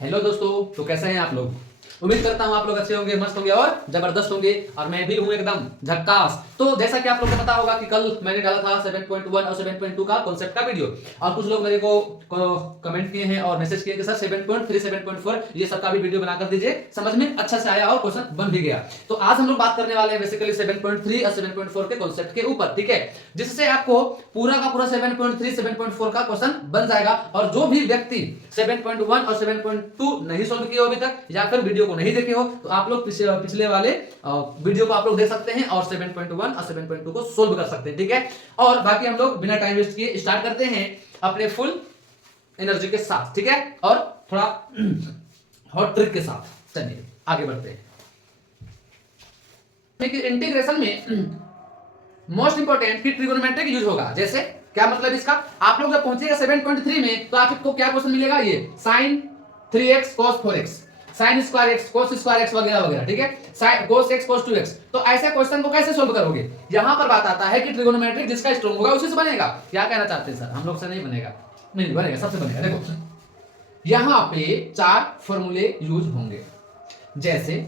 Hello दोस्तों, तो कैसे हैं आप लोग। उम्मीद करता हूं आप लोग अच्छे होंगे, मस्त होंगे और जबरदस्त होंगे। और मैं भी हूं एकदम झक्कास। तो जैसा कि आप लोगों को पता होगा कि कल मैंने डाला था 7.1 और 7.2 का कॉन्सेप्ट का वीडियो, और कुछ लोग मेरे को कमेंट किए हैं और मैसेज किए कि सर 7.3 7.4 ये सब का भी वीडियो बनाकर दीजिए, समझ में अच्छा से आया और क्वेश्चन बन भी गया। तो आज हम लोग बात करने वाले हैं बेसिकली 7.3 और 7.4 के कॉन्सेप्ट के ऊपर, ठीक है, जिससे आपको पूरा का पूरा 7.3 7.4 का क्वेश्चन बन जाएगा। और जो भी व्यक्ति 7.1 और 7.2 नहीं सोल्व किए हो अभी तक, या फिर वीडियो को नहीं देखे हो, तो आप लोग पिछले वाले वीडियो को आप लोग देख सकते हैं और 7.1 और 7.2 को सोल्व कर सकते हैं, ठीक है। और बाकी हम लोग बिना टाइम वेस्ट किए स्टार्ट करते हैं अपने फुल एनर्जी के साथ, ठीक है, और थोड़ा हॉट ट्रिक के साथ। चलिए आगे बढ़ते हैं। इंटीग्रेशन में मोस्ट इंपोर्टेंट की ट्रिगोनोमेट्रिक यूज होगा। जैसे क्या मतलब इसका, आप लोग जब पहुंचेगा 7.3 में तो आपको क्या क्वेश्चन मिलेगा, ये sin 3x cos 4x, sin square x cos square x वगैरह वगैरह, ठीक है, cos x cos 2x। तो ऐसे क्वेश्चन को कैसे सोल्व करोगे, यहां पर बात आता है कि ट्रिगोनोमेट्रिक जिसका स्ट्रॉन्ग होगा उसी से बनेगा। क्या कहना चाहते हैं सर, हम लोग से नहीं बनेगा? नहीं बनेगा, सबसे बनेगा। देखो यहां पे 4 फॉर्मूले यूज होंगे। जैसे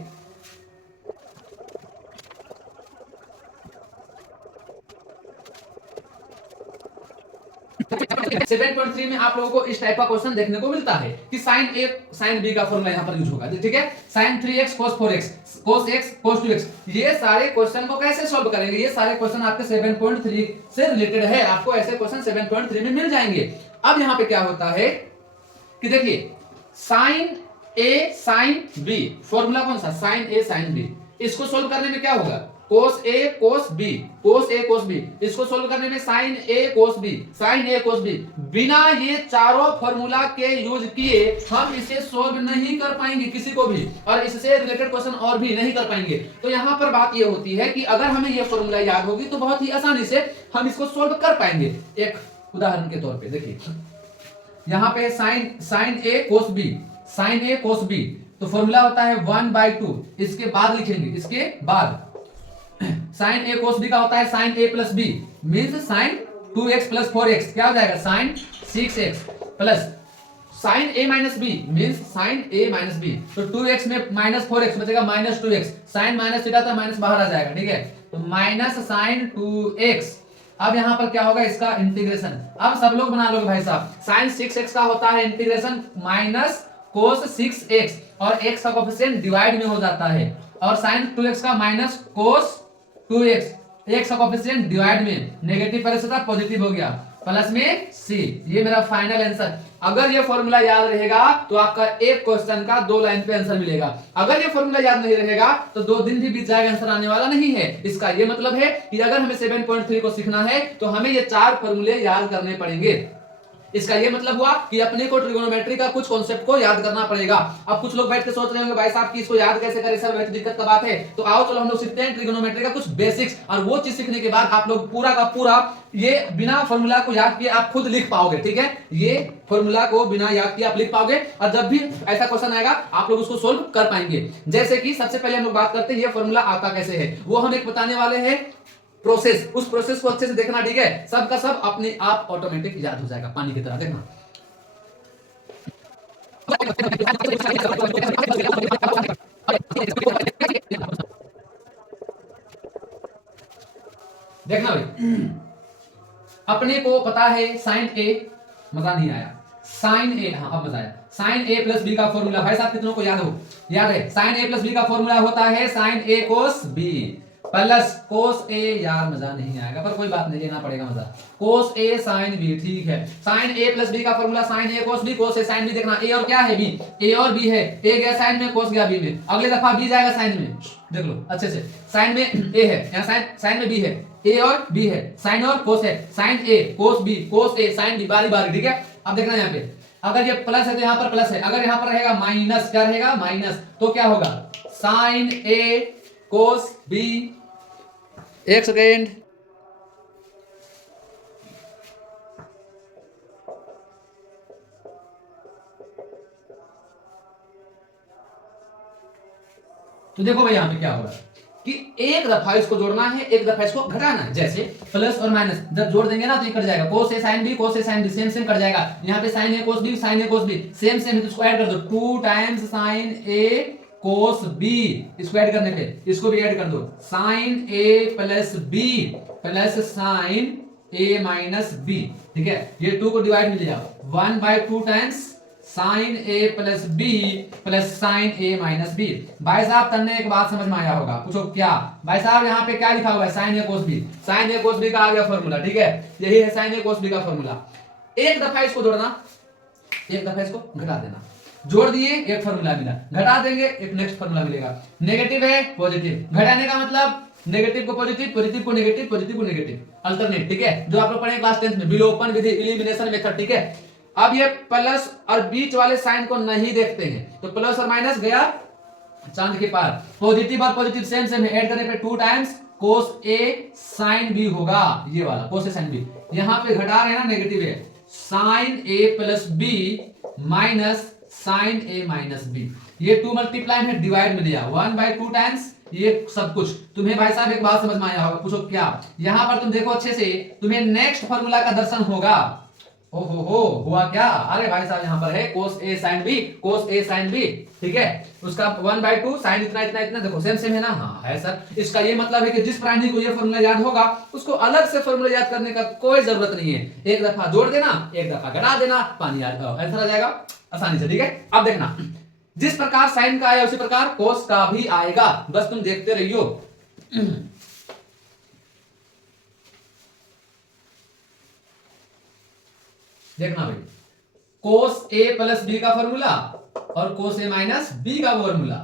7.3 में आप लोगों को इस टाइप का क्वेश्चन देखने को मिलता है कि sin a sin b का फॉर्मूला यहां पर यूज होगा, ठीक है, sin 3x cos 4x cos x cos 2x। ये सारे क्वेश्चन को कैसे सॉल्व करेंगे, ये सारे क्वेश्चन आपके 7.3 से रिलेटेड है, आपको ऐसे क्वेश्चन 7.3 में मिल जाएंगे। अब यहां पे क्या होता है कि देखिए sin a sin b, formula कौन सा, sin a sin b, इसको सोल्व करने में क्या होगा, cos a cos b cos a cos b, इसको सोल्व करने में sin a cos b sin a cos b। बिना ये चारों फॉर्मूला के यूज किए हम इसे सोल्व नहीं कर पाएंगे किसी को भी, और इससे रिलेटेड क्वेश्चन और भी नहीं कर पाएंगे। तो यहां पर बात ये होती है कि अगर हमें ये फॉर्मूला याद होगी तो बहुत ही आसानी से हम इसको सोल्व कर पाएंगे। एक उदाहरण के तौर पे देखिए, यहां पे sin a cos b sin a cos b, तो फॉर्मूला होता है 1/2। इसके बाद लिखेंगे, इसके बाद sin a cos b का होता है sin a plus b means sin 2x plus 4x, क्या हो जाएगा sin 6x plus sin a minus b means sin a minus b, तो 2x में माइनस 4x बचेगा minus 2x, sin minus theta था माइनस बाहर आ जाएगा, ठीक है, तो माइनस sin 2x। अब यहां पर क्या होगा, इसका इंटीग्रेशन। अब सब लोग बना लोगे भाई साहब, sin 6x का होता है इंटीग्रेशन माइनस cos 6x, और x का कोएफिशिएंट डिवाइड में हो जाता है, और sin 2x का माइनस cos 2x, x का कोएफिशिएंट डिवाइड में, नेगेटिव पहले से था पॉजिटिव हो गया, प्लस में c। ये मेरा फाइनल आंसर। अगर ये फॉर्मूला याद रहेगा तो आपका एक क्वेश्चन का 2 लाइन पे आंसर मिलेगा। अगर ये फॉर्मूला याद नहीं रहेगा तो 2 दिन भी बीत जाएगा, आंसर आने वाला नहीं है। इसका ये मतलब है कि अगर हमें 7.3 को सीखना है तो हमें ये 4 फॉर्मूले याद करने पड़ेंगे। इसका ये मतलब हुआ कि अपने को ट्रिगोनोमेट्री का कुछ कॉन्सेप्ट को याद करना पड़ेगा। अब कुछ लोग बैठ के सोच रहे होंगे भाई साहब कि इसको याद कैसे करें सर, वैसे दिक्कत का बात है। तो आओ चलो हम लोग सीखते हैं ट्रिगोनोमेट्री का कुछ बेसिक्स, और वो चीज सीखने के बाद आप लोग पूरा का पूरा ये बिना फॉर्मूला को याद किए आप खुद लिख पाओगे, ठीक है, ये फॉर्मूला को बिना याद किए आप लिख पाओगे, और जब भी ऐसा क्वेश्चन आएगा आप लोग उसको सोल्व कर पाएंगे। जैसे कि सबसे पहले हम लोग बात करते हैं ये फॉर्मूला आता कैसे है, वो हम एक बताने वाले हैं प्रोसेस। उस प्रोसेस को अच्छे से देखना, ठीक है, सबका सब अपने आप ऑटोमेटिक याद हो जाएगा, पानी की तरह देखना। देखना भाई, अपने को पता है साइन ए, मजा नहीं आया, साइन ए, हाँ अब मजा आया, साइन ए प्लस बी का फॉर्मूला भाई साहब कितनों को याद हो, याद है, साइन ए प्लस बी का फॉर्मूला होता है sign A cos B plus cos ए, यार मजा नहीं आएगा पर कोई बात नहीं, लेना पड़ेगा मजा, कोस ए साइन बी, ठीक है, साइन ए प्लस बी का formula sine A cos B, cos A sine B. देखना ए और क्या है, बी, ए और बी है, ए गया साइन में, कोस गया बी में, अगले दफा बी जाएगा साइन में, देख लो अच्छे से, साइन में ए है, यहाँ साइन में बी है, ए और बी है, साइन और कोस है, sign A cos B cos A sine B, बारी बारी, ठीक है। अब देखना यहाँ पे, अगर ये प्लस है तो यहाँ पर प्लस है, अगर यहाँ पर रहेगा माइनस, क्या रहेगा माइनस, तो क्या होगा साइन ए कोस बी, एक सेकेंड, तो देखो भाई यहाँ पे क्या होगा, कि एक दफा इसको जोड़ना है, एक दफा इसको घटाना है। जैसे प्लस और माइनस जब जोड़ देंगे ना तो ये कट जाएगा, cos A sine B, cos A sine B, same same cut जाएगा। यहाँ पे sine A cos B, sine A cos B same same है, तो इसको ऐड कर दो, 2 times sine A cos B, इसको ऐड करने पे इसको भी ऐड कर दो, sine A plus B plus sine A minus B. ठीक है, ये 2 को डिवाइड में ले जाओ, 1/2 times sine A plus B plus sine A minus B. भाई साहब तन्ने एक बात समझ में आया होगा, पूछो क्या? भाई साहब यहाँ पे क्या लिखा हुआ है? Sign A cos B. Sine A cos B का आ गया फॉर्मूला। ठीक है, यही है साइन ए कोस बी का फॉर्मूला। एक दफा इसको जोड़ना, एक दफा इसको घटा देना। जोड़ दिए एक फॉर्मूला मिला, घटा देंगे एक नेक्स्ट फॉर्मूला मिलेगा। नेगेटिव है पॉजिटिव, घटाने का मतलब नेगेटिव को पॉजिटिव, पॉजिटिव को नेगेटिव, पॉजिटिव को नेगेटिव, अल्टरनेट। ठीक है, जो आप लोग पढ़े क्लास 10th में, विलोपन विधि, एलिमिनेशन मेथड। ठीक है, अब ये प्लस और बीच वाले साइन को नहीं देखते हैं, तो प्लस और माइनस गया चांद के पार। पॉजिटिव और पॉजिटिव सेम सेम है, ऐड करने पे 2 times cos A sine B होगा, ये वाला कोस ए साइन बी। यहां पे घटा रहे हैं ना, नेगेटिव है, sign A plus B minus sign A minus B. ये 2 मल्टीप्लाई में डिवाइड में लिया, 1/2 टाइम्स ये सब कुछ। तुम्हें भाई साहब एक बात समझ में आया होगा, पूछो क्या? यहां पर तुम देखो अच्छे से, तुम्हें नेक्स्ट फॉर्मूला का दर्शन होगा। ओहो हुआ क्या? अरे भाई साहब यहाँ पर है कोस A sine B, cos A sine B. ठीक है, उसका 1/2 साइन इतना इतना इतना, देखो सेम सेम है ना? हाँ है सर। इसका ये मतलब है कि जिस प्राणी को ये फॉर्मूला याद होगा उसको अलग से फॉर्मूला याद करने का कोई जरूरत नहीं है। एक दफा जोड़ देना, एक दफा घटा देना, पानी आंसर आ जाएगा आसानी से। ठीक है, अब देखना, जिस प्रकार साइन का आया उसी प्रकार कोस का भी आएगा, बस तुम देखते रहियो। देखना भाई, कोस ए प्लस बी का फॉर्मूला और कोस ए माइनस बी का फॉर्मूला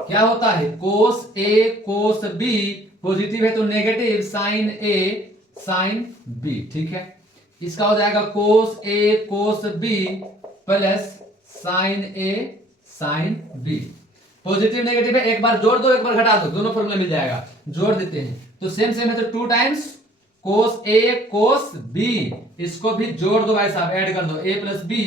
क्या होता है? कोस ए कोस बी, पॉजिटिव है तो negative sign A sine B. ठीक है, इसका हो जाएगा cos A cos B plus sine A sine B. Positive negative है, एक बार जोड़ दो एक बार घटा दो, दोनों फॉर्मूला मिल जाएगा। जोड़ देते हैं तो सेम सेम है, तो 2 टाइम्स कोस ए कोस बी, इसको भी जोड़ दो भाई साहब, ऐड कर दो, ए plus B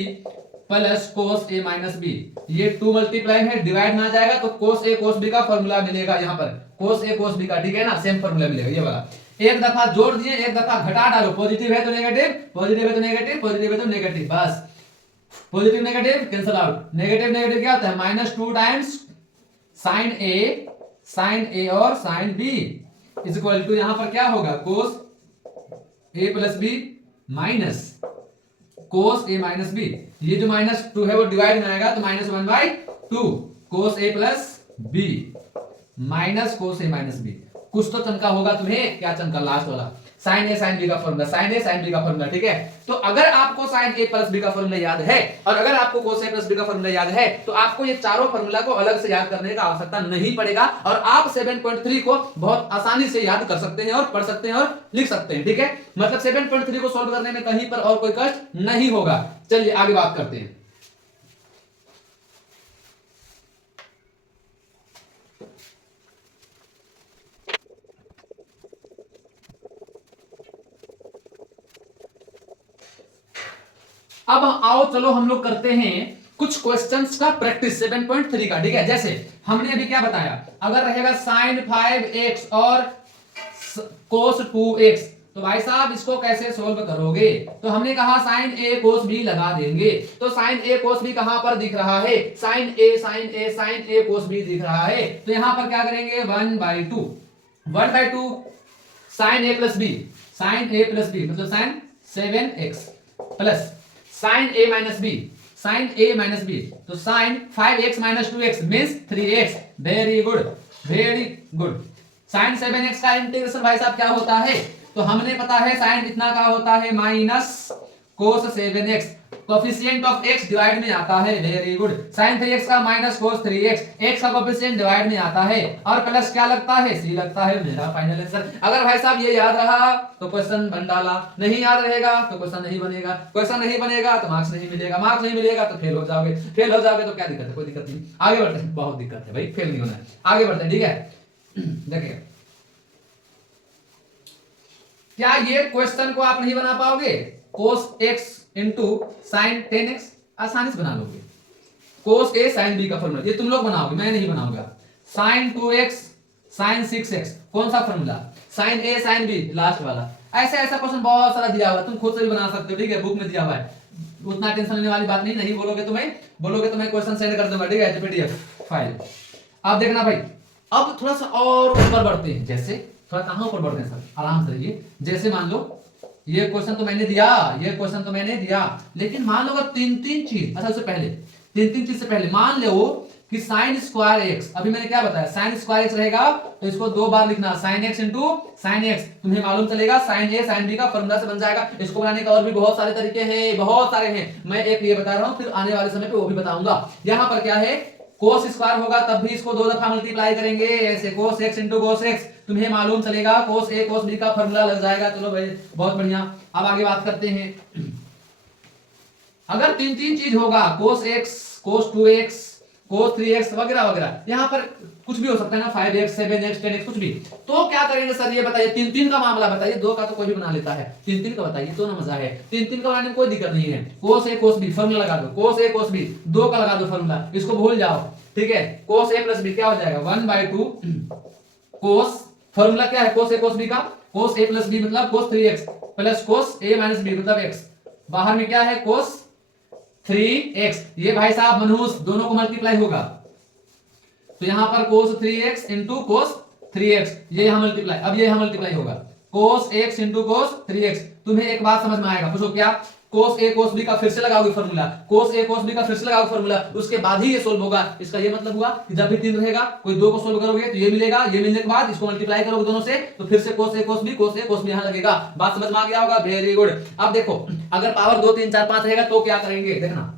plus cos A minus B. ये 2 मल्टीप्लाई है, डिवाइड में आ जाएगा तो कोस ए कोस बी का फॉर्मूला मिलेगा यहाँ पर, कोस ए कोस बी का। ठीक है ना, सेम फॉर्मूला मिलेगा ये वाला। एक दफा जोड़ दिए, एक दफा घटा डालो, पॉजिटिव है तो नेगेटिव, पॉजिटिव है तो नेगेटिव, पॉजिटिव है तो नेगेटिव, बस positive negative cancel out. Negative negative क्या होता है? -2 टाइम्स साइन ए और sine B is equal to, यहां पर क्या होगा? Cos A plus B minus cos A minus B. ये जो -2 है वो डिवाइड में आएगा तो -1/2 कोस A plus B minus cos A minus B. कुछ तो चमका होगा तुम्हें, क्या चमका? लास्ट वाला साइन ए साइन बी का formula, sine A sine B का फॉर्मूला। ठीक है, तो अगर आपको साइन ए प्लस बी का फॉर्मूला याद है और अगर आपको कोस ए प्लस बी का फॉर्मूला याद है तो आपको ये चारों फॉर्मूला को अलग से याद करने का आवश्यकता नहीं पड़ेगा और आप 7.3 को बहुत आसानी से याद कर सकते हैं और पढ़ सकते हैं और लिख सकते हैं। ठीक है, मतलब 7.3 को सॉल्व करने में कहीं पर और कोई कष्ट नहीं होगा। चलिए आगे बात करते हैं। अब आओ चलो हम लोग करते हैं कुछ क्वेश्चंस का प्रैक्टिस 7.3 का। ठीक है, जैसे हमने अभी क्या बताया, अगर रहेगा sin 5x और cos 2x तो भाई साहब इसको कैसे सोल्व करोगे? तो हमने कहा sin a cos b लगा देंगे, तो sin a cos b कहां पर दिख रहा है? sin a cos b दिख रहा है, तो यहां पर क्या करेंगे? 1/2 sin a plus b, sin a plus b मतलब sin 7x plus sin a minus B, sin a minus B, तो sin 5x minus 2x means 3x। Very good very good. sin 7x का integration भाई साहब क्या होता है? तो हमने पता है sin इतना का होता है minus cos 7x, coefficient of x divide में आता है। Very good. sin 3x का माइनस cos 3x, x का कोफिशिएंट डिवाइड में आता है और प्लस क्या लगता है? c लगता है। मेरा फाइनल आंसर। अगर भाई साहब ये याद रहा तो क्वेश्चन बन डाला, नहीं याद रहेगा तो क्वेश्चन नहीं बनेगा, क्वेश्चन नहीं बनेगा तो मार्क्स नहीं मिलेगा, मार्क्स नहीं मिलेगा तो फेल हो जाओगे, फेल हो जाओगे तो क्या दिक्कत है? कोई दिक्कत नहीं। आगे बढ़ते हैं, बहुत दिक्कत है भाई, फेल नहीं होना है। आगे बढ़ते हैं। ठीक है, देखिए क्या ये क्वेश्चन को आप नहीं बना पाओगे? cos x into sine 10x आसानी से बना लोगे। cos a sin b का फॉर्मूला ये तुम लोग बनाओगे, मैं नहीं बनाऊंगा। sin 2x साइन 6x कौन सा formula, sine A sine B last वाला। ऐसा ऐसा क्वेश्चन बहुत सारा दिया हुआ है, तुम खुद से भी बना सकते हो, ठीक है, बुक में दिया हुआ है, उतना टेंशन लेने वाली बात नहीं। नहीं बोलोगे तो मैं क्वेश्चन सेंड कर दूंगा, ठीक है, पीडीएफ फाइल। अब देखना भाई, अब थोड़ा सा और ऊपर बढ़ते हैं। जैसे थोड़ा कहां ऊपर बढ़ते हैं सर, आराम से रहिए। जैसे मान लो ये क्वेश्चन तो मैंने दिया, लेकिन मान लो अगर तीन तीन चीज, अच्छा उससे पहले तीन चीज से पहले मान लो कि साइन स्क्वायर एक्स, अभी मैंने क्या बताया, साइन स्क्वायर एक्स रहेगा तो इसको 2 बार लिखना, sine x into sine x, तुम्हें मालूम चलेगा साइन ए साइन बी का फॉर्मूला से बन जाएगा। इसको बनाने का और भी बहुत सारे तरीके हैं, बहुत सारे हैं, मैं एक ये बता रहा हूं, फिर आने वाले समय पे वो भी बताऊंगा। यहां पर क्या है, कोस स्क्वायर होगा तब भी इसको 2 दफा मल्टीप्लाई करेंगे, ऐसे cos x into cos x, तुम्हें मालूम चलेगा कोस ए कोस बी का फॉर्मूला लग जाएगा। चलो भाई बहुत बढ़िया। अब आगे बात करते हैं, अगर तीन चीज होगा, कोस एक्स कोस 2x कोस 3x वगैरह वगैरह, यहाँ पर कुछ भी हो सकता है ना, 5x 7x 10x कुछ भी, तो क्या करेंगे सर ये बताइए, तीन का मामला बताइए, 2 का तो कोई भी बना लेता है, तीन का बताइए तो ना मजा है। तीन का बनाने में कोई दिक्कत नहीं है, कोस ए कोस बी फॉर्मूला लगा दो, कोस ए कोस बी 2 का लगा दो फॉर्मूला, इसको भूल जाओ, ठीक है। कोस ए प्लस बी क्या हो जाएगा 1/2 कोस, फॉर्मूला क्या है कोस ए कोस बी का, कोस ए प्लस बी मतलब कोस 3x plus cos A minus B मतलब x, बाहर में क्या है कोस 3x, ये भाई साहब मनहूस दोनों को मल्टीप्लाई होगा, तो यहां पर cos 3x into cos 3x, ये यहां मल्टीप्लाई, अब ये यहां मल्टीप्लाई होगा cos x into cos 3x। तुम्हें एक बात समझ में आएगा, पूछो क्या, cos a cos b का फिर से लगाओगे formula, cos a cos b का फिर से लगाओगे फॉर्मूला, उसके बाद ही ये सोल्व होगा। इसका ये मतलब हुआ कि जब भी 3 रहेगा, कोई 2 को सोल्व करोगे तो ये मिलेगा, ये मिलने के बाद इसको मल्टीप्लाई करोगे दोनों से, तो फिर से cos a cos b यहां लगेगा। बात समझ में आ गया होगा, वेरी गुड। अब देखो अगर पावर 2 3 4 5 रहेगा तो क्या करेंगे, देखना,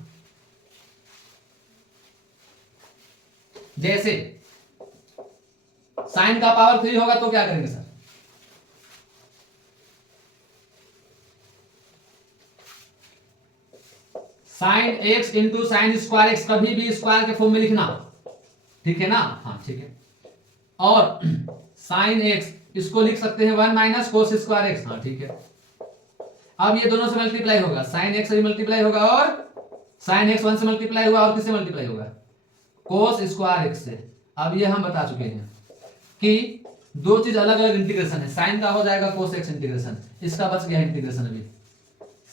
जैसे साइन का पावर 3 होगा तो क्या करेंगे sir, sine x into sine square x, कभी भी स्क्वायर के फॉर्म में लिखना, ठीक है ना, हाँ ठीक है। और साइन एक्स इसको लिख सकते हैं 1 माइनस कोस स्क्वायर एक्स, हाँ ठीक है। अब ये दोनों से मल्टीप्लाई होगा, साइन एक्स से मल्टीप्लाई होगा और साइन एक्स 1 से मल्टीप्लाई हुआ और किससे मल्टीप्लाई होगा, कोस स्क्वायर एक्स से। अब ये हम बता चुके हैं कि 2 चीज अलग अलग इंटीग्रेशन है, साइन का हो जाएगा कोस एक्स इंटीग्रेशन, इसका बच गया इंटीग्रेशन अभी,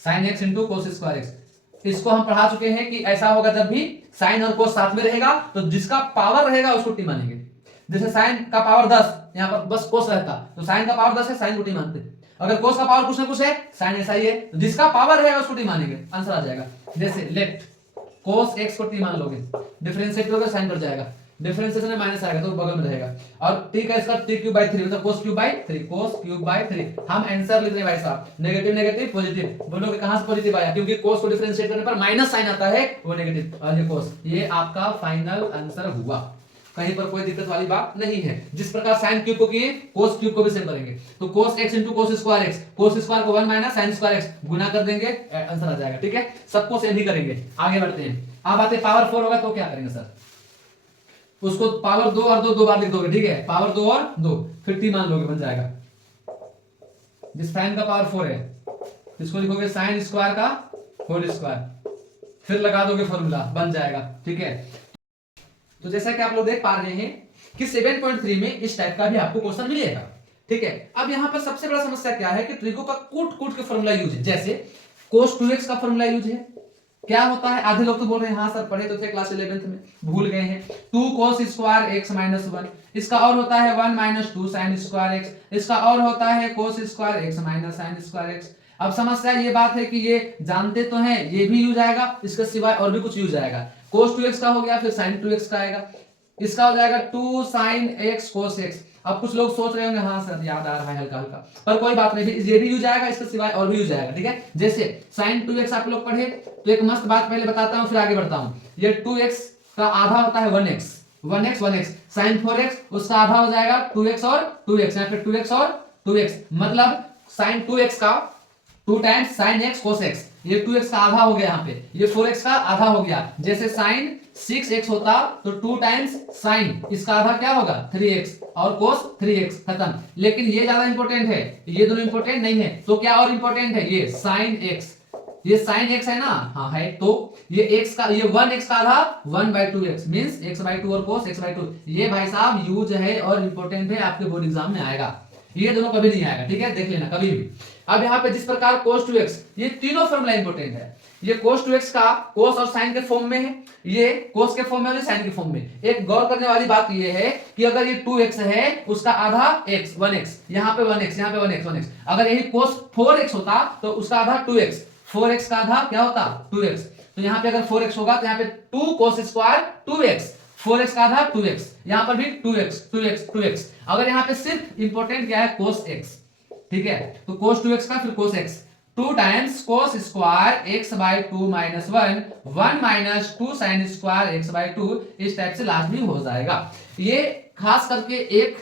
sine x into cos square x. इसको हम पढ़ा चुके हैं कि ऐसा होगा जब भी साइन और कोस साथ में रहेगा तो जिसका पावर रहेगा उसको टी मानेंगे। जैसे साइन का पावर 10, यहाँ पर बस कोस रहता तो साइन का पावर 10 है, साइन को टी मानते। अगर कोस का पावर कुछ ना कुछ है, साइन ऐसा ही है, तो जिसका पावर है उसको टी मानेंगे, आंसर आ जाएगा। जैसे लेट कोस एक्स को टी मान लोगे, डिफरेंशिएट करोगे साइन बढ़ जाएगा, डिफरेंशिएशन में माइनस आएगा तो बगल में रहेगा, और टी का इसका टी क्यूब बाई 3 मतलब cos cube by 3, cos cube by 3। हम आंसर लिख रहे हैं भाई साहब, नेगेटिव नेगेटिव पॉजिटिव, बोलोगे कहां से पॉजिटिव आया, क्योंकि कोस को डिफरेंशिएट करने पर माइनस साइन आता है, वो नेगेटिव, और ये कोस, ये आपका फाइनल आंसर हुआ, कहीं पर कोई दिक्कत वाली बात नहीं है। जिस प्रकार साइन क्यूब को किए कोस क्यूब को भी सेम करेंगे, तो कोस x इंटू कोस स्क्वायर एक्स, कोस स्क्वायर को 1 माइनस साइन स्क्वायर एक्स गुना कर देंगे, आंसर आ जाएगा, ठीक है। सबको सेम ही करेंगे। आगे बढ़ते हैं, अब आते पावर 4 होगा तो क्या करेंगे सर, उसको पावर 2 और 2 बार लिख दोगे, ठीक है, पावर 2 और 2 फिर टी मान लोगे, बन जाएगा। जिस साइन का पावर 4 है इसको लिखोगे साइन स्क्वायर का होल स्क्वायर, फिर लगा दोगे फॉर्मूला, बन जाएगा, ठीक है। तो जैसा कि आप लोग देख पा रहे हैं कि 7.3 में इस टाइप का भी आपको क्वेश्चन मिलेगा, ठीक है। अब यहां पर सबसे बड़ा समस्या क्या है कि ट्रिको का कूट के फॉर्मूला यूज है। जैसे cos 2x का फॉर्मूला यूज है, क्या होता है, आधे लोग तो बोल रहे हैं हाँ सर पढ़े तो थे क्लास 11th में, भूल गए हैं, 2 cos स्क्वायर x माइनस 1, इसका और होता है 1 माइनस 2 साइन स्क्वायर x, इसका और होता है cos square x minus sine square x। अब समस्या ये बात है कि ये जानते तो हैं, ये भी यूज आएगा, इसके सिवाय और भी कुछ यूज आएगा। cos 2x का हो गया, फिर sin 2x का आएगा, इसका हो जाएगा 2 sin x cos x। अब कुछ लोग सोच रहे होंगे हाँ सर याद आ रहा है हल्का हल्का, पर कोई बात नहीं, ये भी यूज आएगा, इसके सिवाय और भी यूज आएगा, ठीक है। जैसे sin 2x आप लोग पढ़े तो एक मस्त बात पहले बताता हूं फिर आगे बढ़ता हूं। ये 2x का आधा होता है 1x, sin 4x उसका आधा हो जाएगा 2x और 2x, या फिर 2x और 2x, मतलब sin 2x का 2 times sin x cos x, ये 2x का आधा हो गया, यहाँ पे ये 4x का आधा हो गया। जैसे sin 6x होता तो 2 टाइम्स sin, इसका आधा क्या होगा 3x, और cos 3x, खत्म। लेकिन ये ज्यादा इंपॉर्टेंट है, ये दोनों इंपॉर्टेंट नहीं है, तो क्या और इंपॉर्टेंट है, ये sin x ये साइन एक्स है ना, हाँ है, तो ये एक्स का, ये 1x का आधा 1/2x मींस x/2 और cos x/2, ये भाई साहब यूज है और इंपॉर्टेंट है, आपके बोर्ड एग्जाम में आएगा, ये दोनों कभी नहीं आएगा, ठीक है, देख लेना कभी भी। अब यहाँ पे जिस प्रकार cos 2x, ये तीनों फॉर्मूला इंपॉर्टेंट है, ये cos 2x का cos और sin के फॉर्म में है, ये cos के फॉर्म में और sin के फॉर्म में। एक गौर करने वाली बात ये है कि अगर ये 2x है उसका आधा x 1x, यहाँ पे 1x, यहाँ पे 1x, अगर यही cos 4x होता तो उसका आधा 2x, 4x का आधा क्या होता 2x, तो यहाँ पे अगर 4x होगा तो यहाँ पे 2 cos स्क्वायर 2x, 4x का आधा 2x, यहाँ पर भी 2x, अगर यहाँ पे सिर्फ इंपॉर्टेंट क्या है cos x, ठीक है, तो cos 2x का फिर cos x, 2 times cos square x/2 minus 1 minus 2 sin square x/2, इस टाइप से लास्ट में हो जाएगा। ये खास करके 1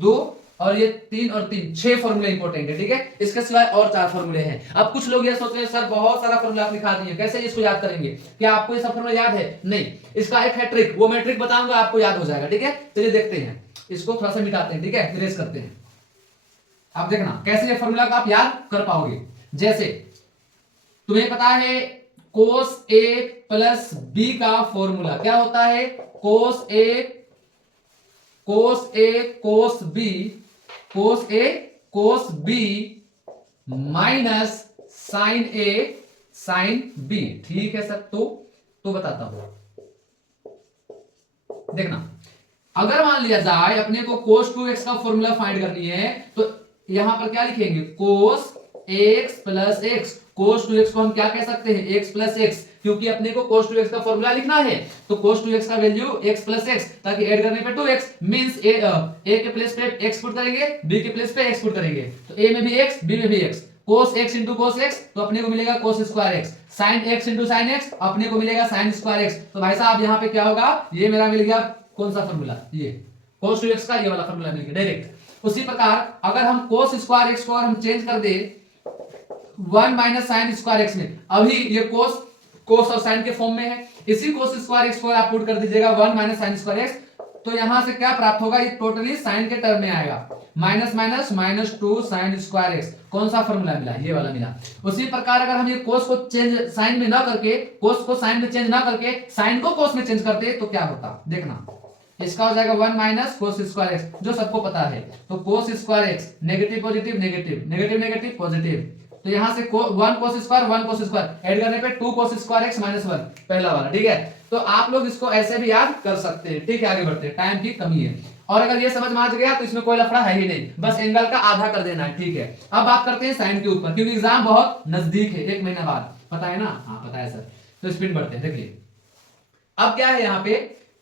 2 और ये 3 और 3 6 फॉर्मूले इंपॉर्टेंट है, ठीक है, इसके सिवाय और 4 फॉर्मूले हैं। अब कुछ लोग ये सोचते हैं सर बहुत सारा फॉर्मूला आप लिखा दिए, कैसे इसको याद करेंगे, क्या आपको ये सब फॉर्मूला याद है? नहीं, इसका एक है ट्रिक, वो मैं ट्रिक बताऊंगा, आपको याद हो जाएगा, ठीक है। चलिए देखते हैं, इसको थोड़ा सा मिटाते हैं, ठीक है, इरेज करते हैं। आप देखना कैसे ये फॉर्मूला का आप याद कर पाओगे। जैसे तुम्हें पता है cos a प्लस b का फॉर्मूला क्या होता है, cos a cos b minus sin b, ठीक है सर, तो बताता हूं, देखना, अगर मान लिया जाए अपने को cos 2x का फॉर्मूला फाइंड करनी है तो यहां पर क्या लिखेंगे, cos x plus x, cos 2x को हम क्या कह सकते हैं, x प्लस x, क्योंकि अपने को cos 2x का फॉर्मूला लिखना है, तो cos 2x का वैल्यू x प्लस x, ताकि ऐड करने पे 2x मींस a के प्लेस पे x पुट करेंगे, b के प्लेस पे x पुट करेंगे, तो a में भी x b में भी x, cos x into cos x तो अपने को मिलेगा cos square x, sin x into sin x अपने को मिलेगा sin स्क्वायर x, तो भाई साहब यहाँ पे क्या होगा, ये मेरा मिल गया कौन सा फॉर्मूला, ये cos 2x का ये वाला फॉर्मूला मिल गया डायरेक्ट। उसी प्रकार अगर हम cos स्क्वायर x को अगर हम चेंज कर दे 1 माइनस साइन स्क्वायर x में, अभी ये cos और sin के फॉर्म में है, इसी cos स्क्वायर x को आप पुट कर दीजिएगा 1 माइनस साइन स्क्वायर x, तो यहां से क्या प्राप्त होगा, ये टोटली साइन के टर्म में आएगा, minus minus minus 2 sine square x, कौन सा फॉर्मूला मिला, ये वाला मिला। उसी प्रकार अगर हम ये cos को चेंज साइन में ना करके, cos को साइन में चेंज ना करके साइन को cos में चेंज करते तो क्या होता, देखना, इसका हो जाएगा 1 माइनस cos स्क्वायर x, जो सबको पता है, तो cos square x negative positive negative negative negative positive, तो यहां से 1 cos स्क्वायर ऐड करने पे 2 cos स्क्वायर x माइनस 1, पहला वाला, ठीक है। तो आप लोग इसको ऐसे भी याद कर सकते हैं, ठीक है, आगे बढ़ते हैं, टाइम की कमी है, और अगर ये समझ में आ गया तो इसमें कोई लफड़ा है ही नहीं, बस एंगल का आधा कर देना है, ठीक है। अब बात करते हैं साइन के ऊपर, क्योंकि एग्जाम बहुत नजदीक है, 1 महीना बाद, पता है ना, हाँ पता है सर, तो स्पीड बढ़ते हैं, देखिए अब क्या है यहाँ पे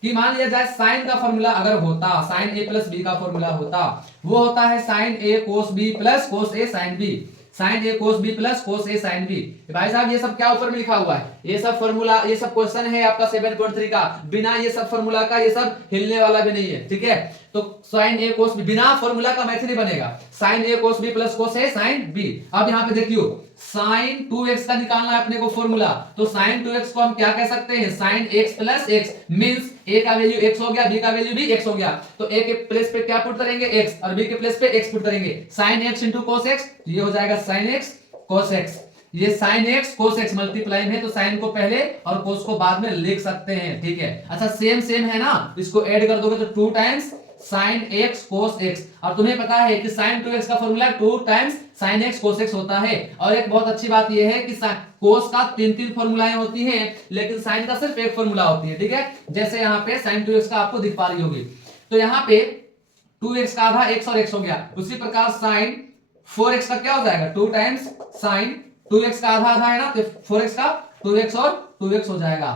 कि मान लिया जाए साइन का फॉर्मूला अगर होता, साइन ए प्लस बी का फॉर्मूला होता, वो होता है sign A cos B plus cos A sine B, sine A cos B plus cos A sine B. भाई साहब ये सब क्या ऊपर में लिखा हुआ है, ये सब फॉर्मूला, ये सब क्वेश्चन है आपका 7.3 का, बिना ये सब फॉर्मूला का ये सब हिलने वाला भी नहीं है, ठीक है। तो साइन ए कोस बी बिना फॉर्मूला का मैथ नहीं बनेगा, sign A cos B plus cos A sine B. अब यहाँ पे देखियो साइन 2x का निकालना है अपने को फॉर्मूला, तो साइन 2x को हम क्या कह सकते हैं, sine x plus x means a का वैल्यू x हो गया, b का वैल्यू भी x हो गया, तो a के प्लेस पे क्या पुट करेंगे x, और b के प्लेस पे x पुट करेंगे, sine x into cos x, ये हो जाएगा साइन x cos x, ये sine x cos x multiply में, तो साइन को पहले और cos को बाद में लिख सकते हैं, ठीक है। अच्छा सेम सेम है ना, इसको ऐड कर दोगे तो 2 times sign x cos x, और तुम्हें पता है कि साइन 2x का formula 2 times sign x cos x होता है। और एक बहुत अच्छी बात यह है कि cos का 3 फॉर्मूलाएं होती हैं, लेकिन साइन का सिर्फ एक फॉर्मूला होती है, ठीक है। जैसे यहाँ पे साइन 2x का आपको दिख पा रही होगी, तो यहाँ पे 2x का आधा x और x हो गया, उसी प्रकार साइन 4x का क्या हो जाएगा, 2 टाइम्स साइन 2x का आधा आधा है ना, तो 4x का 2x और 2x हो जाएगा।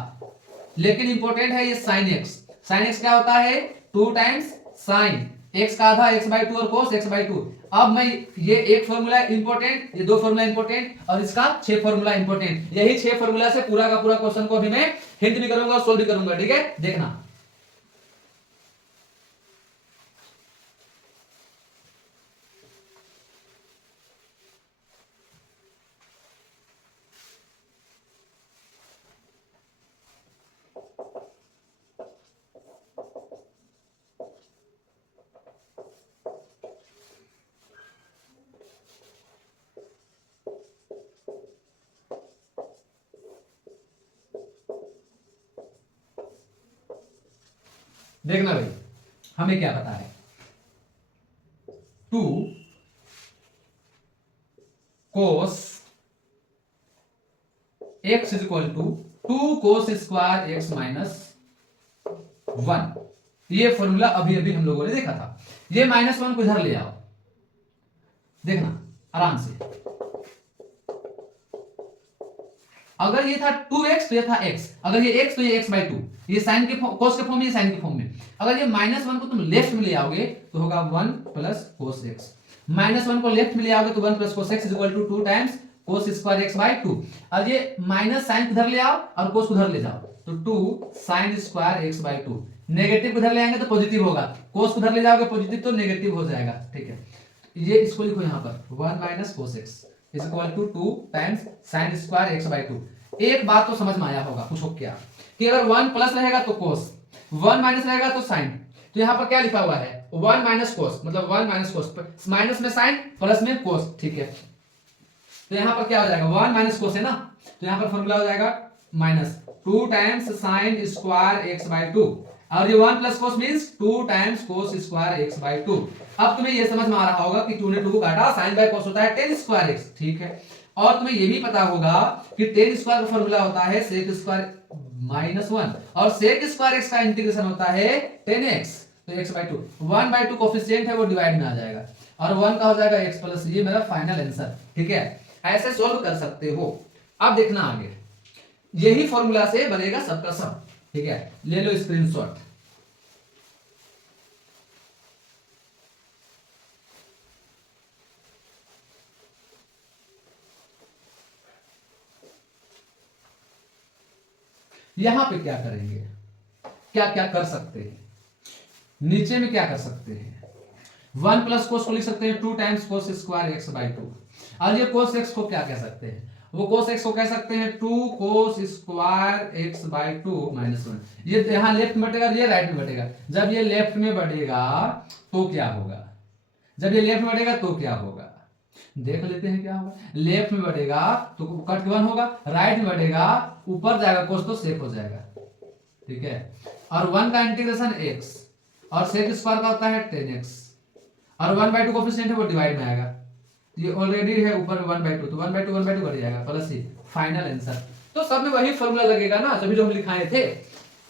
लेकिन इंपॉर्टेंट है ये साइन x क्या होता है, 2 टाइम्स साइन x का आधा x/2 और cos x/2। अब मैं ये एक फॉर्मूला इंपॉर्टेंट, ये 2 फॉर्मूला इंपॉर्टेंट और इसका 6 फॉर्मूला इंपॉर्टेंट, यही 6 फॉर्मूला से पूरा का पूरा क्वेश्चन को अभी मैं हिंट भी करूंगा और सोल्व भी करूंगा, ठीक है, देखना। देखना भाई, हमें क्या पता है, 2 cos x is equal to 2 cos square x minus 1। ये फॉर्मूला अभी अभी हम लोगों ने देखा था। ये -1 को इधर ले आओ, देखना आराम से। अगर ये था 2x तो ये था x, अगर ये x तो ये x/2, ये साइन के cos के फॉर्म में, ये साइन के फॉर्म में। अगर ये -1 को तुम लेफ्ट में ले आओगे तो होगा 1 प्लस cos x। -1 को लेफ्ट में ले आओगे तो 1 plus cos x is equal to 2 times cos square x/2। और ये माइनस साइन इधर ले आओ और cos उधर ले जाओ तो 2 sin स्क्वायर x/2। नेगेटिव इधर ले आएंगे तो पॉजिटिव होगा, cos उधर ले जाओगे पॉजिटिव तो नेगेटिव हो जाएगा, ठीक है। ये इसको लिखो यहां पर 1 minus cos x is equal to 2 times sin square x/2। एक बात तो समझ में आया होगा, पूछो क्या, कि अगर 1 प्लस रहेगा तो cos, 1 माइनस रहेगा तो sin। तो यहाँ पर क्या लिखा हुआ है, 1 माइनस cos, मतलब 1 माइनस cos, माइनस में sin प्लस में cos, ठीक है। तो यहाँ पर क्या हो जाएगा, 1 माइनस cos है ना, तो यहाँ पर फॉर्मूला हो जाएगा -2 टाइम्स sin स्क्वायर x/2। और ये 1 plus cos means 2 times cos square x/2। अब तुम्हें ये समझ में आ रहा होगा कि 2 ने 2 को काटा, sin बाय cos होता है tan स्क्वायर x, ठीक है। और तुम्हें ये भी पता होगा कि tan स्क्वायर का फॉर्मूला होता है sec स्क्वायर -1 और sec स्क्वायर x का इंटीग्रेशन होता है tan x, तो x/2 1/2 कोफिशिएंट है वो डिवाइड में आ जाएगा और 1 का हो जाएगा x प्लस, ये मेरा फाइनल आंसर, ठीक है। ऐसे सॉल्व कर सकते हो। अब देखना आगे, यही फॉर्मूला से बनेगा सबका सब, ठीक है। ले लो स्क्रीनशॉट। यहां पे क्या करेंगे, क्या क्या कर सकते हैं, नीचे में क्या कर सकते हैं, 1 प्लस cos को लिख सकते हैं 2 टाइम्स cos स्क्वायर x/2। और ये cos x को क्या कह सकते हैं, वो cos x को कह सकते हैं 2 cos स्क्वायर x/2 -1। ये यहां लेफ्ट में बढ़ेगा, ये राइट में बढ़ेगा। जब ये लेफ्ट में बढ़ेगा तो क्या होगा, जब ये लेफ्ट में बढ़ेगा तो क्या होगा, देख लेते हैं क्या होगा। लेफ्ट में बढ़ेगा तो कट 1 होगा, राइट में बढ़ेगा ऊपर जाएगा cos तो सेक हो जाएगा, ठीक है। और 1 का इंटीग्रेशन x और सेक स्क्वायर का होता है tan x और 1/2 कोफिशिएंट है वो डिवाइड में आएगा, ये ऑलरेडी है ऊपर 1/2 तो 1/2 बढ़ जाएगा प्लस ही फाइनल आंसर। तो सब में वही फॉर्मूला लगेगा ना, सभी जो हम लिखाए थे,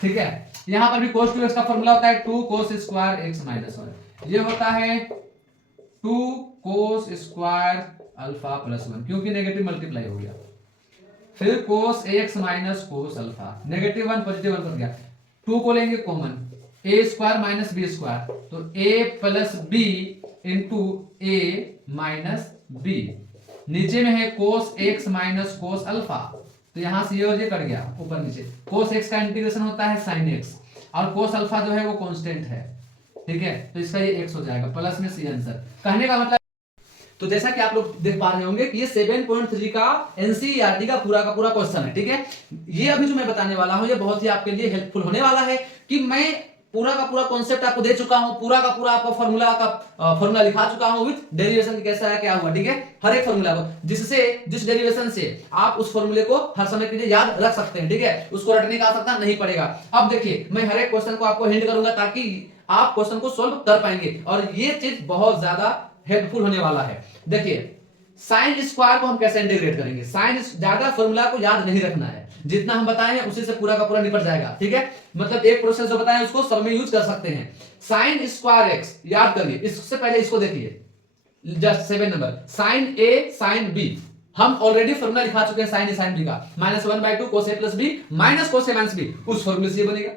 ठीक है। यहां पर भी cos 2x का फॉर्मूला होता है 2 cos स्क्वायर x -1, ये होता है 2 cos स्क्वायर अल्फा प्लस 1, क्योंकि नेगेटिव मल्टीप्लाई हो गया। फिर cos ax minus cos alpha, negative 1 positive 1 कर गया, 2 को लेंगे common, a square minus b square, तो a plus b into a minus b। नीचे में है cos x minus cos alpha, तो यहां से ये और ये कट गया ऊपर नीचे। cos x का इंटीग्रेशन होता है sin x और cos अल्फा जो है वो कांस्टेंट है, ठीक है। तो इसका ये x हो जाएगा प्लस में सी आंसर। कहने का मतलब, तो जैसा कि आप लोग देख पा रहे होंगे कि ये 7.3 का एनसीईआरटी का पूरा क्वेश्चन है, ठीक है। ये अभी जो मैं बताने वाला हूं ये बहुत ही आपके लिए हेल्पफुल होने वाला है कि मैं पूरा का पूरा कॉन्सेप्ट आपको दे चुका हूं, पूरा का पूरा आपको फॉर्मूला लिखा चुका हूं विद डेरिवेशन कैसा है क्या हुआ, ठीक है। हर एक फॉर्मूला को जिस डेरिवेशन से आप उस फॉर्मूले को हर समय के लिए याद रख सकते हैं, ठीक है। उसको रटने का आवश्यकता नहीं पड़ेगा। अब देखिए मैं हर एक क्वेश्चन को आपको हिंट करूंगा ताकि आप क्वेश्चन को सोल्व कर पाएंगे और ये चीज बहुत ज्यादा हेल्पफुल होने वाला है। देखिए साइन स्क्वायर को हम कैसे इंटीग्रेट करेंगे, साइन ज्यादा फॉर्मूला को याद नहीं रखना है, जितना हम बताए हैं उसी से पूरा का पूरा निपट जाएगा, ठीक है। मतलब एक प्रोसेस जो बताएं उसको सब में यूज कर सकते हैं। साइन स्क्वायर एक्स याद करिए, इससे पहले इसको देखिए just 7 number, sign A sine B हम ऑलरेडी फॉर्मूला लिखा चुके हैं साइन ए साइन बी का, -1/2 cos a plus B minus cos a minus B, उस फॉर्मूले से बनेगा,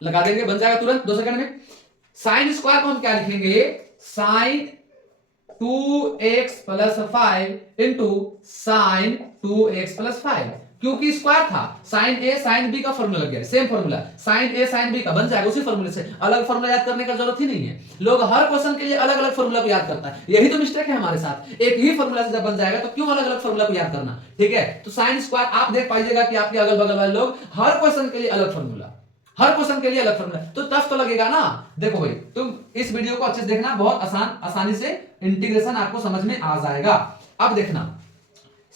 लगा देंगे बन जाएगा तुरंत 2 सेकंड में। साइन स्क्वायर को हम क्या लिखेंगे, sine 2x plus 5 into sine 2x plus 5, क्योंकि स्क्वायर था। साइन ए साइन बी का फॉर्मूला लग गया, same formula sine A sine B का बन जाएगा उसी फॉर्मूले से, अलग फॉर्मूला याद करने का जरूरत ही नहीं है। लोग हर क्वेश्चन के लिए अलग अलग फॉर्मूला को याद करता है, यही तो मिस्टेक है हमारे साथ। एक ही फॉर्मूला से जब बन जाएगा तो क्यों अलग अलग फॉर्मूला को याद करना, ठीक है। तो साइन स्क्वायर आप देख पाइएगा कि आपके अगल बगल वाले लोग हर क्वेश्चन के लिए अलग फॉर्मूला, हर क्वेश्चन के लिए अलग फॉर्मूला, तो टफ तो लगेगा ना। देखो भाई तुम इस वीडियो को अच्छे से देखना, बहुत आसानी से इंटीग्रेशन आपको समझ में आ जाएगा। अब देखना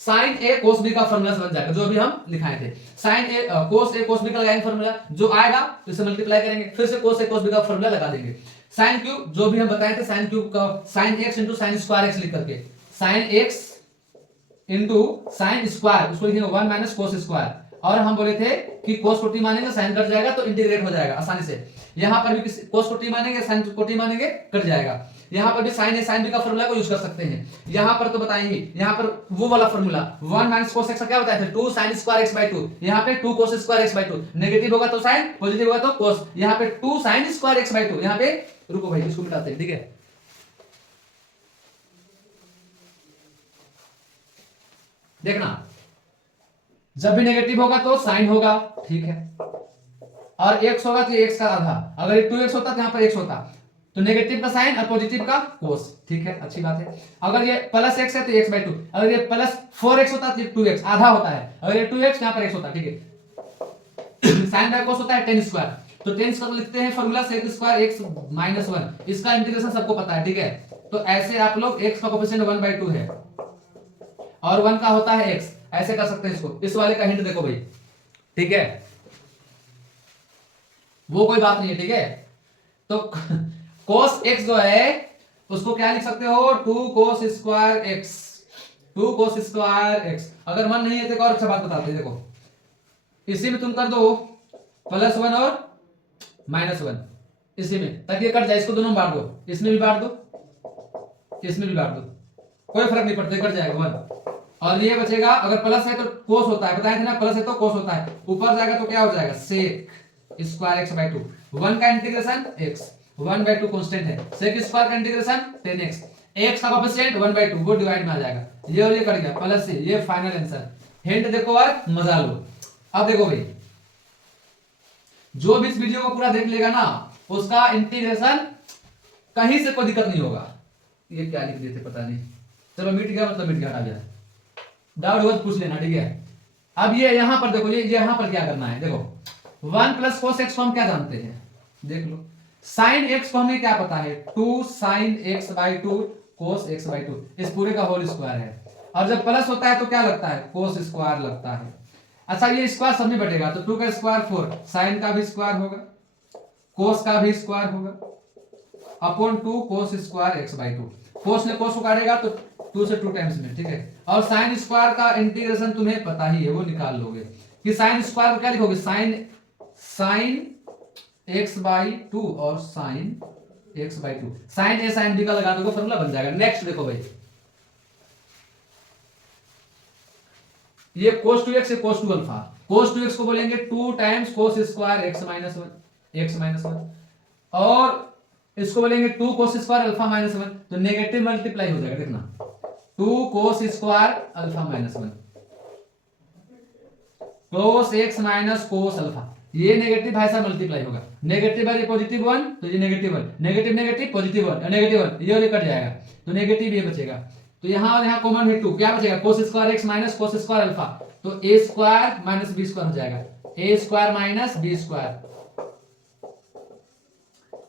साइन ए कोस बी का फॉर्मूला बन जाएगा, जो अभी हम लिखाए थे। Sign A cos A cos B का लगाएंगे फॉर्मूला, जो आएगा तो इसे मल्टीप्लाई करेंगे, फिर से कोस ए कोस बी का फॉर्मूला लगा देंगे। साइन क्यूब जो भी हम बताए थे, साइन क्यूब का sine x into sine square x लिख करके, sine x into sine square, उसको लिखेंगे 1 माइनस कोस स्क्वायर। और हम बोले थे कि कोस को टी मानेंगे साइन कट जाएगा तो इंटीग्रेट हो जाएगा आसानी से। यहां पर भी कोस को टी मानेंगे साइन को टी मानेंगे कट जाएगा। यहां पर भी साइन ए साइन बी का फॉर्मूला को यूज कर सकते हैं। यहां पर तो बताएंगे, यहां पर वो वाला फॉर्मूला 1 माइनस कोस एक्स का क्या बताया था, 2 साइन स्क्वायर एक्स बाय 2। यहां पे 2 cos square X by 2, negative होगा तो साइन, पॉजिटिव होगा तो कोस। यहां पे 2 साइन स्क्वायर एक्स बाय 2, यहां पे रुको भाई इसको मिटाते हैं, ठीक है। देखना जब भी नेगेटिव होगा तो साइन होगा, ठीक है, और एक्स होगा तो एक्स का आधा। अगर ये 2x होता तो यहां पर x होता, तो नेगेटिव का साइन और पॉजिटिव का कोस, ठीक है, अच्छी बात है। अगर ये प्लस x है तो x बाय 2, अगर ये प्लस 4x होता तो ये 2x आधा होता है, अगर ये 2x यहां पर x होता, ठीक है। साइन बाय कोस होता है tan स्क्वायर, तो tan स्क्वायर लिखते हैं formula sec square x minus 1, इसका इंटीग्रेशन सबको पता है, ठीक है। तो ऐसे आप लोग x का कोएफिशिएंट 1/2 है और 1 का होता है x, ऐसे कर सकते हैं इसको। इस वाले का हिंट देखो भाई, ठीक है, वो कोई बात नहीं है, ठीक है। तो cos x जो है उसको क्या लिख सकते हो, 2 cos square x, 2 cos square x। अगर मन नहीं है तो एक और अच्छा बात बताते हैं, देखो इसी में तुम कर दो +1 और -1 इसी में, ताकि ये कट जाए, इसको दोनों बांट दो, इसमें भी बांट दो, इसमें भी बांट दो, कोई फर्क नहीं पड़ता, कट जाएगा 1। और ये बचेगा, अगर प्लस है तो कोस होता है, बताए थे ना, प्लस है तो कोस होता है, ऊपर जाएगा तो क्या हो जाएगा, सेक स्क्वायर x बाय 2। 1 का इंटीग्रेशन x, 1/2 कांस्टेंट है, सेक स्क्वायर का इंटीग्रेशन 10x, x का कोएफिशिएंट 1/2 वो डिवाइड में आ जाएगा, ये और ये कट गया प्लस से, ये फाइनल आंसर। हिंट देखो और मजा लो। अब देखो भाई, जो भी इस वीडियो को पूरा देख लेगा ना, उसका इंटीग्रेशन कहीं से कोई दिक्कत नहीं होगा। ये क्या लिख दिए थे पता नहीं, चलो मिट गया, मतलब मिट गया, हटा गया, डाउट हुआ तो पूछ लेना, ठीक है। अब ये यहां पर देखो, ये यहां पर क्या करना है, देखो 1 प्लस कोस एक्स को हम क्या जानते हैं, देख लो। साइन एक्स को हमें क्या पता है, 2 sine X by 2 cos X by 2, इस पूरे का होल स्क्वायर है। और जब प्लस होता है तो क्या लगता है, कोस स्क्वायर लगता है। अच्छा ये स्क्वायर सब में बटेगा, तो 2 का स्क्वायर 4, साइन का भी स्क्वायर होगा, कोस का भी स्क्वायर होगा, upon 2 cos square X by 2। Cos ने कोस को काटेगा तो 2 से 2 टाइम्स में, ठीक है। और साइन स्क्वायर का इंटीग्रेशन तुम्हें पता ही है, वो निकाल लोगे कि साइन स्क्वायर को क्या लिखोगे, साइन एक्स बाई 2 और sine X by 2, sine A sine B का लगा दोगे, फॉर्मूला बन जाएगा। नेक्स्ट देखो भाई, ये cos 2x है cos 2 अल्फा, cos 2x को बोलेंगे 2 times cos square x minus 1, और इसको बोलेंगे 2 cos स्क्वायर अल्फा माइनस 1, तो नेगेटिव मल्टीप्लाई हो जाएगा, देखना 2 cos square alpha minus 1 cos x minus cos alpha, ये नेगेटिव भाई साहब मल्टीप्लाई होगा, नेगेटिव है पॉजिटिव 1 तो ये negative 1, negative negative positive 1, negative 1, ये कट जाएगा तो नेगेटिव ये बचेगा। तो यहां और यहां कॉमन है 2, क्या बचेगा, cos square x minus cos square alpha, तो a square minus b square हो जाएगा, a square minus b square.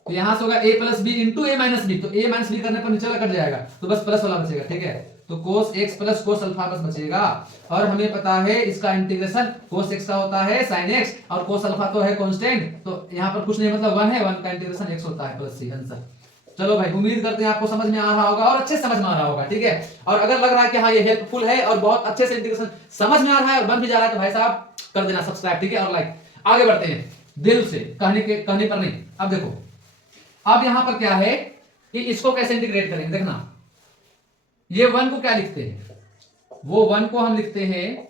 तो यहां से होगा a plus B into a minus B, तो a माइनस बी करने पर नीचे वाला कट जाएगा, तो बस प्लस वाला बचेगा, ठीक है। तो cos x plus cos alpha बस बचेगा। और हमें पता है इसका इंटीग्रेशन cos x का होता है sin x, और cos अल्फा तो है कांस्टेंट, तो यहां पर कुछ नहीं, मतलब 1 है, 1 का इंटीग्रेशन x होता है, प्लस c आंसर। चलो भाई, उम्मीद करते हैं आपको समझ में आ रहा होगा और अच्छे से समझ में आ रहा होगा, ठीक है। और अगर लग रहा है कि हाँ ये हेल्पफुल है और बहुत अच्छे से इंटीग्रेशन समझ में आ रहा है और बन भी जा रहा है, तो भाई साहब कर देना सब्सक्राइब, ठीक है, और लाइक। आगे बढ़ते हैं, दिल से कहने पर नहीं। अब देखो, अब यहां पर क्या है कि इसको कैसे इंटीग्रेट करेंगे, देखना। ये 1 को क्या लिखते हैं, वो 1 को हम लिखते हैं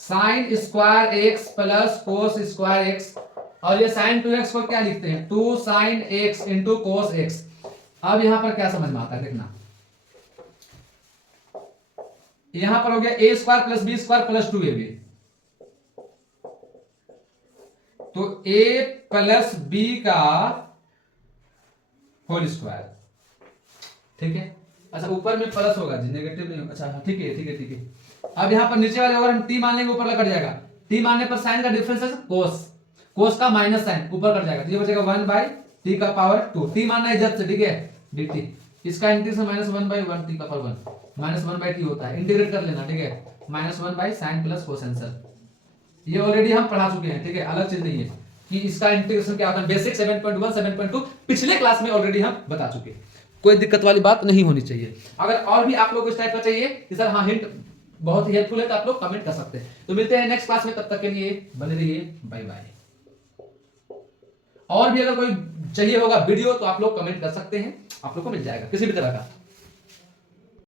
sine square X plus cos square X, और ये साइन 2x को क्या लिखते हैं, 2 sine x into cos x। अब यहां पर क्या समझ में आता है, देखना, यहां पर हो गया a square plus B square plus 2ab, तो a प्लस b का होल स्क्वायर, ठीक है। अच्छा ऊपर में प्लस होगा जी, नेगेटिव नहीं होगा, अच्छा ठीक है, ठीक है, ठीक है। अब यहां पर नीचे वाले अगर हम t मान लेंगे, ऊपर कट जाएगा, t मानने पर साइन का डिफरेंस है कोस का माइनस साइन ऊपर कट जाएगा, तो ये बचेगा 1 बाई टी का पावर 2, टी मानना है जब से, ठीक है, dt। इसका integration minus one by one T का power one minus one by T होता है, इंटीग्रेट कर लेना, ठीक है, minus one by sine plus cosine sir. ये ऑलरेडी हम पढ़ा चुके हैं, ठीक है, अलग चीज नहीं है कि इसका इंटीग्रेशन क्या होता है। बेसिक 7.1 7.2 पिछले क्लास में ऑलरेडी हम बता चुके हैं, कोई दिक्कत वाली बात नहीं होनी चाहिए। अगर और भी आप लोग को इस टाइप का चाहिए कि सर हाँ हिंट बहुत ही हेल्पफुल है तो आप लोग कमेंट कर सकते हैं। तो मिलते हैं नेक्स्ट क्लास में, तब तक के लिए बने रहिए, बाय बाय। और भी अगर कोई चाहिए होगा वीडियो तो आप लोग कमेंट कर सकते हैं, आप लोग को मिल जाएगा किसी भी तरह का।